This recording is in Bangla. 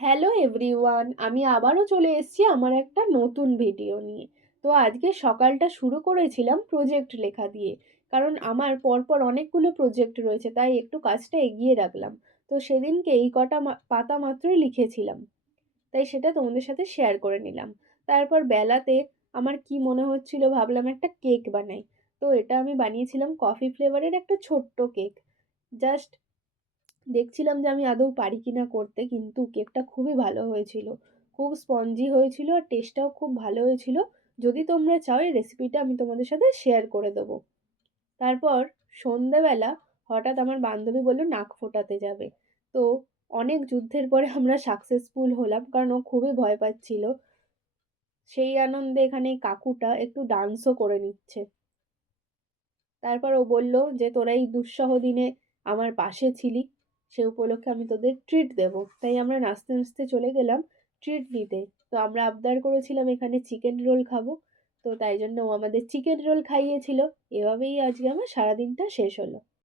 হ্যালো এভরিওয়ান, আমি আবারও চলে এসেছি আমার একটা নতুন ভিডিও নিয়ে। তো আজকে সকালটা শুরু করেছিলাম প্রজেক্ট লেখা দিয়ে। কারণ আমার পরপর অনেকগুলো প্রজেক্ট রয়েছে, তাই একটু কাজটা এগিয়ে রাখলাম। তো সেদিনকে এই কটা পাতা মাত্রই লিখেছিলাম, তাই সেটা তোমাদের সাথে শেয়ার করে নিলাম। তারপর বেলাতে আমার কি মনে হচ্ছিল, ভাবলাম একটা কেক বানাই। তো এটা আমি বানিয়েছিলাম কফি ফ্লেভারের একটা ছোট্ট কেক। জাস্ট দেখছিলাম যে আমি আদৌ পারি কিনা করতে, কিন্তু কেকটা খুবই ভালো হয়েছিল। খুব স্পঞ্জি হয়েছিল আর টেস্টটাও খুব ভালো হয়েছিল। যদি তোমরা চাও এই রেসিপিটা আমি তোমাদের সাথে শেয়ার করে দেবো। তারপর সন্ধ্যাবেলা হঠাৎ আমার বান্ধবী বলল নাক ফোটাতে যাবে। তো অনেক যুদ্ধের পরে আমরা সাকসেসফুল হলাম, কারণ ও খুবই ভয় পাচ্ছিল। সেই আনন্দে এখানে এই কাকুটা একটু ডান্সও করে নিচ্ছে। তারপর ও বলল যে তোরা এই দুঃসহ দিনে আমার পাশে ছিলি, সে উপলক্ষে আমি তোদের ট্রিট দেব। তাই আমরা নাচতে নাচতে চলে গেলাম ট্রিট নিতে। তো আমরা আবদার করেছিলাম এখানে চিকেন রোল খাবো, তো তাই জন্য ও আমাদের চিকেন রোল খাইয়েছিল। এভাবেই আজকে আমার সারাদিনটা শেষ হলো।